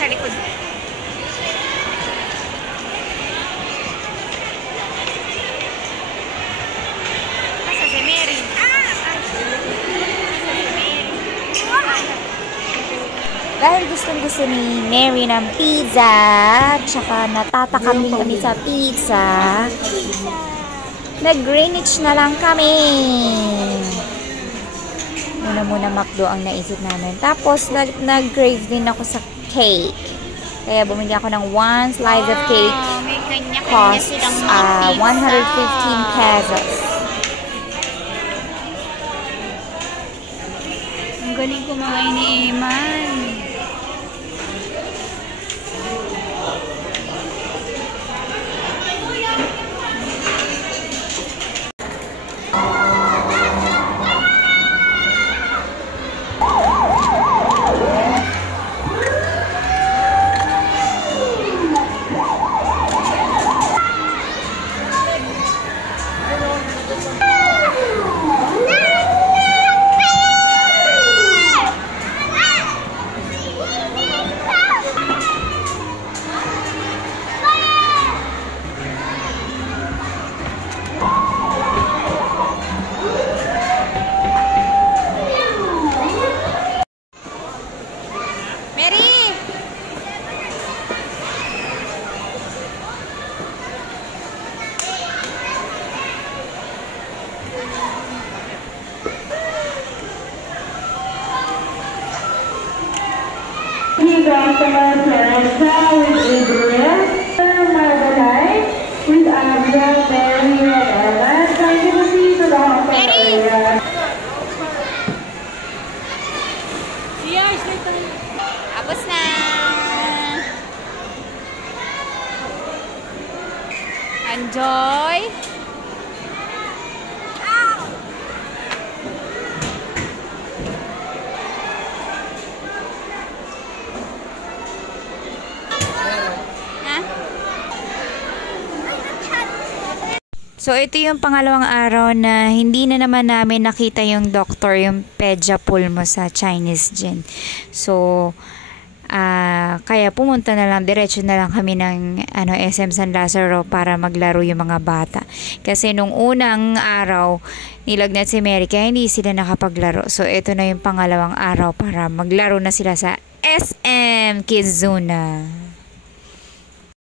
sa likod. Nasa si Mary. Dahil gustong-gusto ni Mary ng pizza, tsaka natatakam din kami sa pizza, nag-Greenwich na lang kami. Muna McDo ang naisip namin. Tapos, nag-crave din ako sa cake. Kaya bumili ako ng one slice of cake. Costs 115 pesos. Ang galing kumain ni Eman. Tapos na. Enjoy. So, ito yung pangalawang araw na hindi na naman namin nakita yung doctor, yung Pedja Pulmo sa Chinese Gin. So, kaya pumunta na lang, diretso na lang kami ng SM San Lazaro para maglaro yung mga bata. Kasi nung unang araw, nilagnat si Mary, kaya hindi sila nakapaglaro. So, ito na yung pangalawang araw para maglaro na sila sa SM Kizuna.